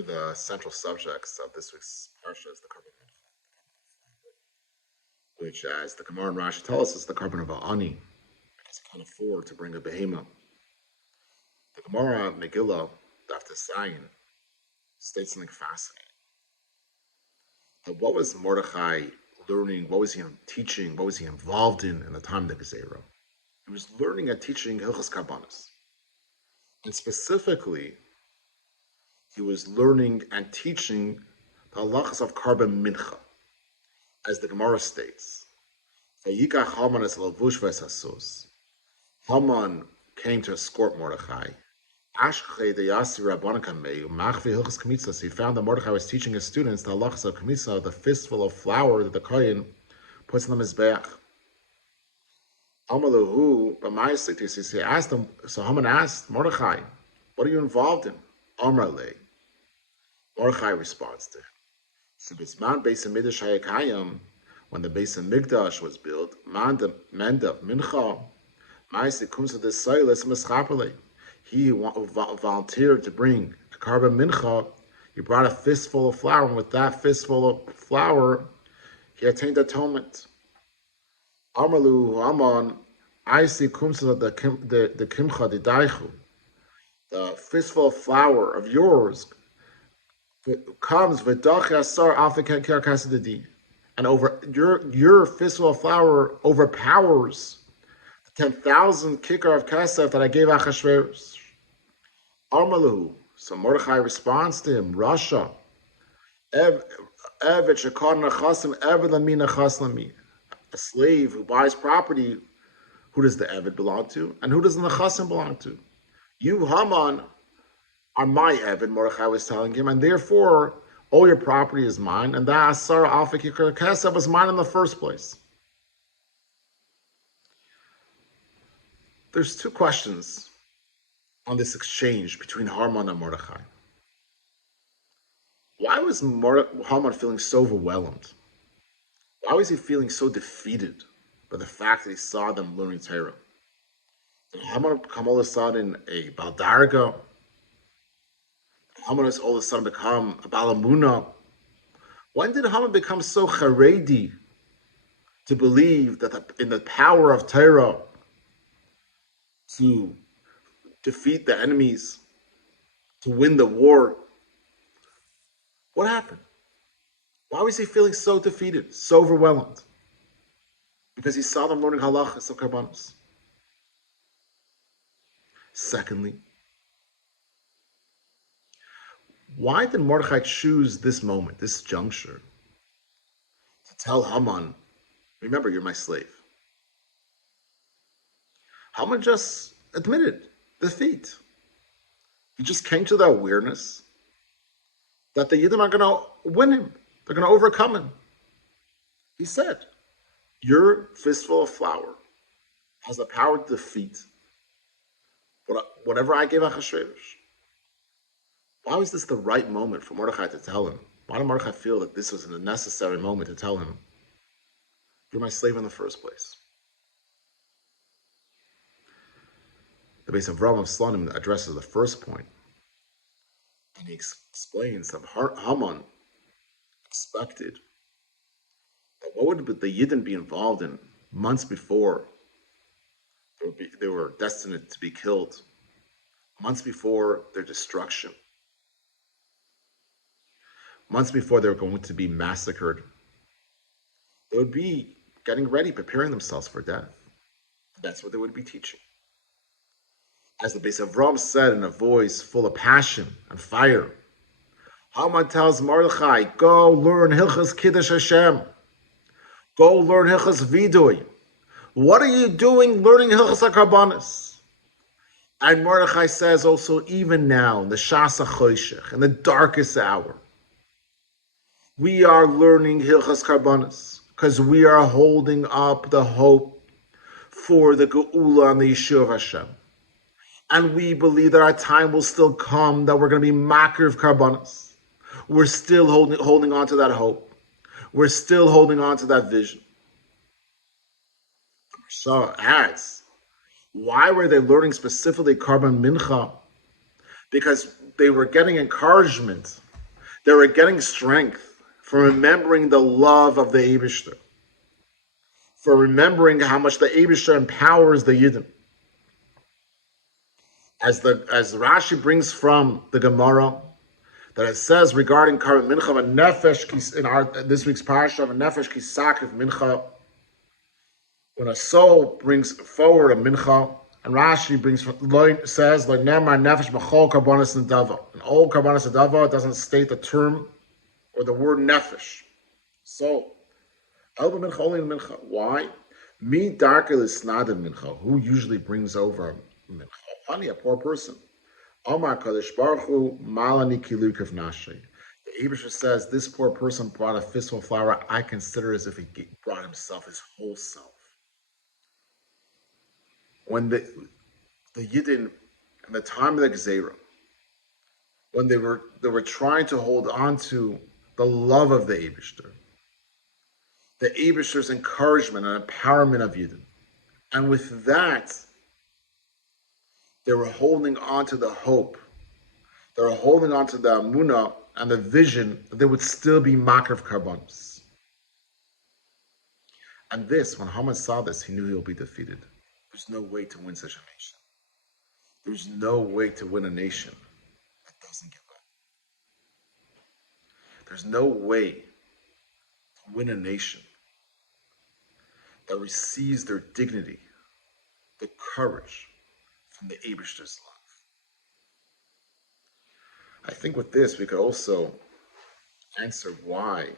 of the central subjects of this week's Parsha is the carbon, which, as the Gemara and Rashi tell us, is the carbon of ani, because it can't afford to bring a behemoth. The Gemara Megillah, Daf Zayin, states something fascinating. That what was Mordechai learning? What was he teaching? What was he involved in the time of the Gezerah? He was learning and teaching Hilchos Karbanos, and specifically, he was learning and teaching the halachas of carbon mincha, as the Gemara states. Vayikra Haman es levush v'esasus. Haman came to escort Mordechai. Ashkei de yasi rabbanan kamei machvi hilchos kmitzas. He found that Mordechai was teaching his students the halachas of kmitzah, the fistful of flour that the kohen puts in the mizbeach. Amaluhu b'ma'asik. He asked him. So Haman asked Mordechai, "What are you involved in?" Amrale. Mordechai responds to him. When the Beis Hamikdash was built, he volunteered to bring a carbon mincha. He brought a fistful of flour, and with that fistful of flour, he attained atonement. Amalu Haman, I see kumsa the kimcha didaichu. The fistful of flour of yours comes v'dach asar alfa kikar kasadidi, and over your fistful of flour overpowers the 10,000 kikar of kasef that I gave Achashverosh. Armalu. So Mordechai responds to him, Rasha, evet shekar nachasim evet lami nachas lami. A slave who buys property, who does the evet belong to, and who does the nachasim belong to? You, Haman, are my evet, Mordechai was telling him, and therefore all your property is mine, and that asar alfa kikar kasef was mine in the first place. There's two questions on this exchange between Haman and Mordechai. Why was Haman feeling so overwhelmed? Why was he feeling so defeated by the fact that he saw them learning Torah? Did Haman become all of a sudden a baldarga? Did Haman all of a sudden become a balamuna? When did Haman become so charedi to believe that in the power of Torah to defeat the enemies, to win the war? What happened? Why was he feeling so defeated, so overwhelmed? Because he saw them learning halachas of karbanos. Secondly, why did Mordechai choose this moment, this juncture, to tell Haman, remember, you're my slave? Haman just admitted defeat. He just came to the awareness that the Yidden are going to win him. They're going to overcome him. He said, your fistful of flour has the power to defeat whatever I gave Achashverosh. Why was this the right moment for Mordechai to tell him? Why did Mordechai feel that this was a necessary moment to tell him, you're my slave in the first place? The Beis Avremi Schochet addresses the first point, and he explains that Haman expected that what would the Yidden be involved in months before they were destined to be killed, months before their destruction, months before they were going to be massacred. They would be getting ready, preparing themselves for death. That's what they would be teaching. As the Beis Avrami said in a voice full of passion and fire, Haman tells Mordechai, go learn Hilchos Kiddush Hashem. Go learn Hilchos Vidui. What are you doing learning Hilchos HaKarbanos? And Mordechai says also, even now, in the Shas HaChoshech, in the darkest hour, we are learning Hilchos Karbanos because we are holding up the hope for the Geula and the Yeshua of Hashem. And we believe that our time will still come, that we're going to be makir of Karbanos. We're still holding on to that hope. We're still holding on to that vision. So adds, why were they learning specifically carbon mincha? Because they were getting encouragement They were getting strength from remembering the love of the Eibishter, for remembering how much the Eibishter empowers the Yidden. As Rashi brings from the Gemara, that it says regarding Karban Mincha, a nefesh in this week's Parsha, a nefesh kisakiv mincha, when a soul brings forward a mincha, and Rashi says like nemar nefesh b'chol karbanas nedava. In all karbanas nedava, it doesn't state the term or the word nefesh. So, elba mincha only in mincha. Why? Mi darkel is snadin mincha. Who usually brings over a mincha? Honey, a poor person. Omar Kadosh Baruch Hu Malani Kilukav Nashi. The Abisha says this poor person brought a fistful of flour. I consider as if he brought himself, his whole self. When the Yidden, in the time of the Gzeira, when they were trying to hold on to the love of the Abishter's encouragement and empowerment of Yidden, and with that, they were holding on to the hope. They were holding on to the amunah and the vision that there would still be Makrav Karbanos. And this, when Haman saw this, he knew he will be defeated. There's no way to win such a nation. There's no way to win a nation that doesn't give up. There's no way to win a nation that receives their dignity, the courage from the Eibishter's love. I think with this, we could also answer why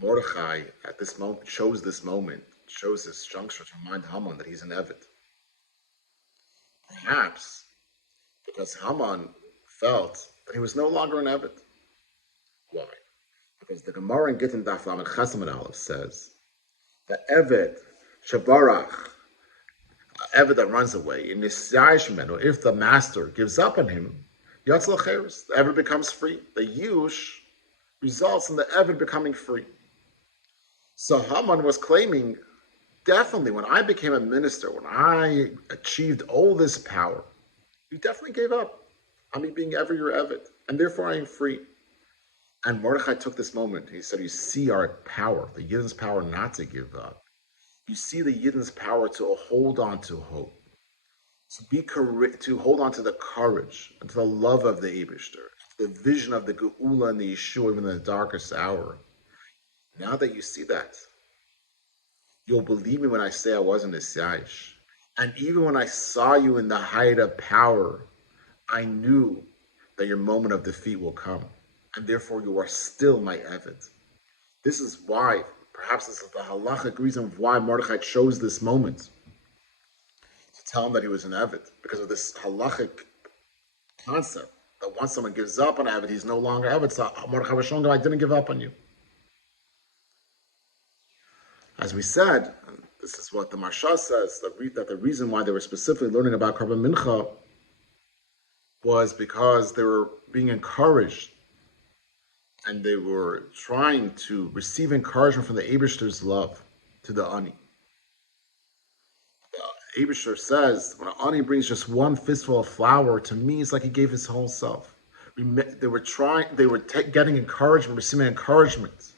Mordechai at this moment chose this juncture to remind Haman that he's an Eved. Perhaps because Haman felt that he was no longer an Eved. Why? Because the Gemara in Gittin Daf Lamed Chesed Aleph says that Eved Shabarach, Eved that runs away, in Nisyayishmenu, if the master gives up on him, Yatzal Cheres, the Eved becomes free. The Yush results in the Eved becoming free. So Haman was claiming, definitely, when I became a minister, when I achieved all this power, you definitely gave up on me being ever your Eved, and therefore I am free. And Mordechai took this moment. He said, you see our power, the Yidden's power not to give up. You see the Yidden's power to hold on to hope, to hold on to the courage, and to the love of the Eibishter, the vision of the Geula and the Yeshua even in the darkest hour. Now that you see that, you'll believe me when I say I wasn't a Nisyayish. And even when I saw you in the height of power, I knew that your moment of defeat will come. And therefore you are still my Eved. This is why, perhaps this is the halachic reason why Mordechai chose this moment to tell him that he was an Eved, because of this halachic concept that once someone gives up on Eved, he's no longer Eved. So Mordechai was showing him, I didn't give up on you. As we said, and this is what the Marsha says, that the reason why they were specifically learning about Karban Mincha was because they were being encouraged and they were trying to receive encouragement from the Eibishter's love to the Ani. The Eibishter says, when an Ani brings just one fistful of flour, to me it's like he gave his whole self. They were getting encouragement, receiving encouragement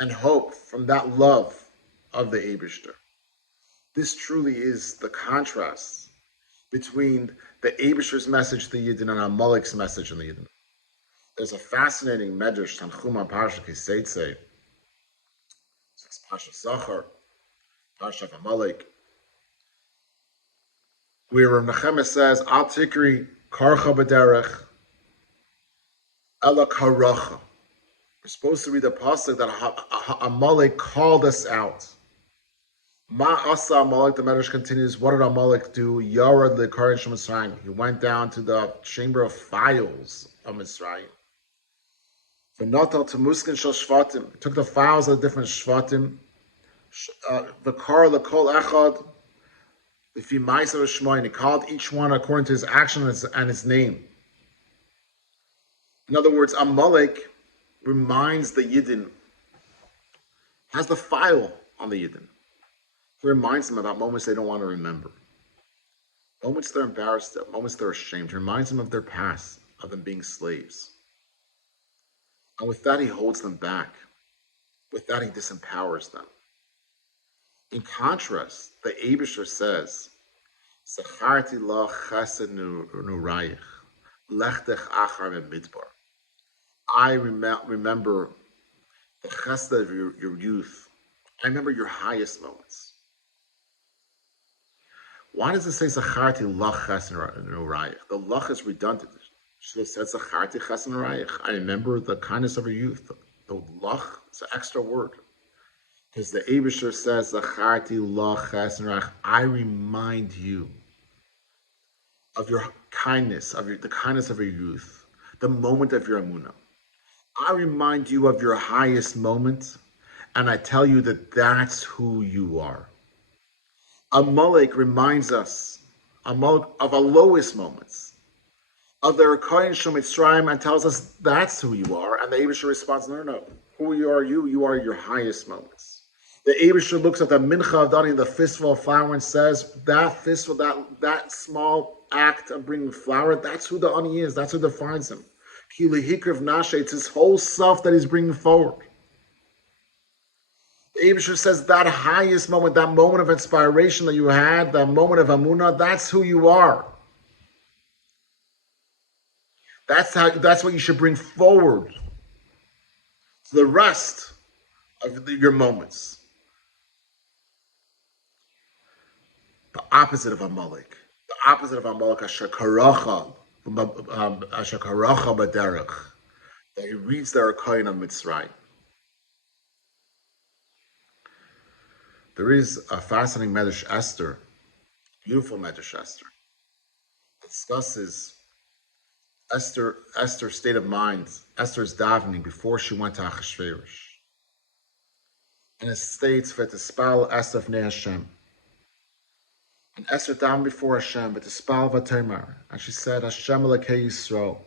and hope from that love of the Eibishter. This truly is the contrast between the Eibishter's message to the Yidden and Amalek's message in the Yidden. There's a fascinating medrash, Tanchum on Parsha Kiseitze, it's Parsha Zachar, Parsha Amalek, where Rav Nechemia says, Al Tikri Karcha B'derech Ela Karacha. We're supposed to read the pasuk that Amalek called us out. Ma Asa Amalek, the medrash continues, what did Amalek do? Yarad L'Karin Shel Mitzrayim. He went down to the chamber of files of Mitzrayim. V'notal to Muskin Shel Shvatim. Took the files of the different Shvatim. V'kar L'Kol Echad. L'fi Ma'aser Shmoyin. He called each one according to his action and his name. In other words, Amalek reminds the Yidden, has the file on the Yidden. He reminds them about moments they don't want to remember. Moments they're embarrassed of, moments they're ashamed. He reminds them of their past, of them being slaves. And with that, he holds them back. With that, he disempowers them. In contrast, the Eibusher says, Zacharti la chesed nurayich, lechtech achar midbar. I remember the chesed of your youth. I remember your highest moments. Why does it say Zacharti la chesed nurayich? The lach is redundant. It should have said Zacharti chesed nurayich. I remember the kindness of your youth. The lach is an extra word. Because the Eibusher says, Zacharti la chesed nurayich. I remind you of your kindness, the kindness of your youth, the moment of your emunah. I remind you of your highest moment, and I tell you that that's who you are. Amalek reminds us of our lowest moments, of the Rekoyin Shel Mitzrayim, and tells us that's who you are. And the Eibusher responds, no, who you are your highest moments. The Eibusher looks at the mincha of Dani, the fistful of flour, and says, that fistful, that small act of bringing flour, that's who the ani is. That's who defines him. It's his whole self that he's bringing forward. The Eibusher says that highest moment, that moment of inspiration that you had, that moment of amunah, that's who you are. That's what you should bring forward to the rest of your moments. The opposite of Amalek. The opposite of Amalek, Asher Karacha Baderech, that he reads the Rekoyin of Mitzrayim. There is a fascinating Medrash Esther, beautiful Medrash Esther, that discusses Esther's state of mind, Esther's davening before she went to Achashverosh. And it states, V'tispal Esther Fnei Hashem. And Esther davened before Hashem, V'tispal V'temar. And she said, Hashem Elokei Yisrael.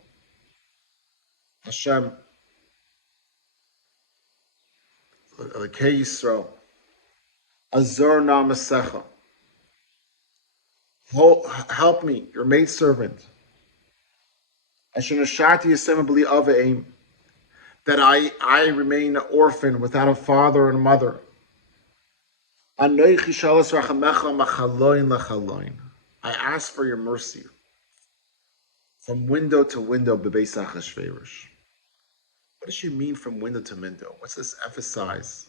Hashem Elokei Yisrael. Azor na Masecha. Help me, your maidservant. That I remain an orphan without a father and a mother. I ask for your mercy from window to window. What does she mean from window to window? What's this emphasis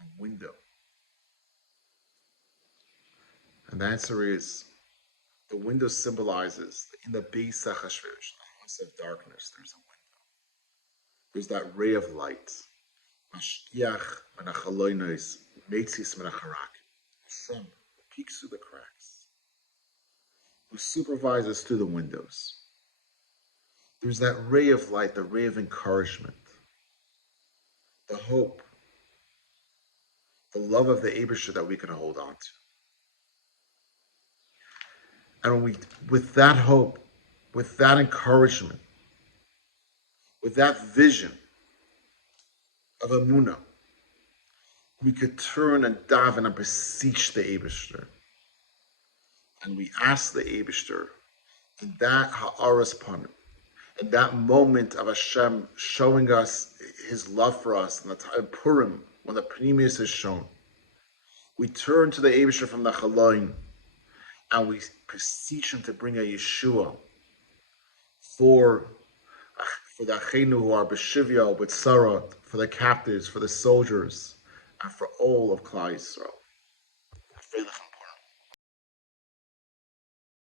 on window? And the answer is, the window symbolizes, in the Beis HaChashverosh, the house of darkness, there's a window. There's that ray of light. Mashkiach menachaloinos, metzis menacharak. Hashem peeks through the cracks, who supervises through the windows. There's that ray of light, the ray of encouragement, the hope, the love of the Eibusher that we can hold on to. And with that hope, with that encouragement, with that vision of emunah, we could turn and daven and beseech the Eibusher. And we ask the Eibusher, in that ha'aras panim, in that moment of Hashem showing us his love for us, in the time of Purim, when the Pnimius is shown, we turn to the Eibusher from the Chaloin, and we beseech him to bring a Yeshua for the Achenu who are B'Shivya, B'Tzarat, for the captives, for the soldiers, and for all of Klal Yisrael.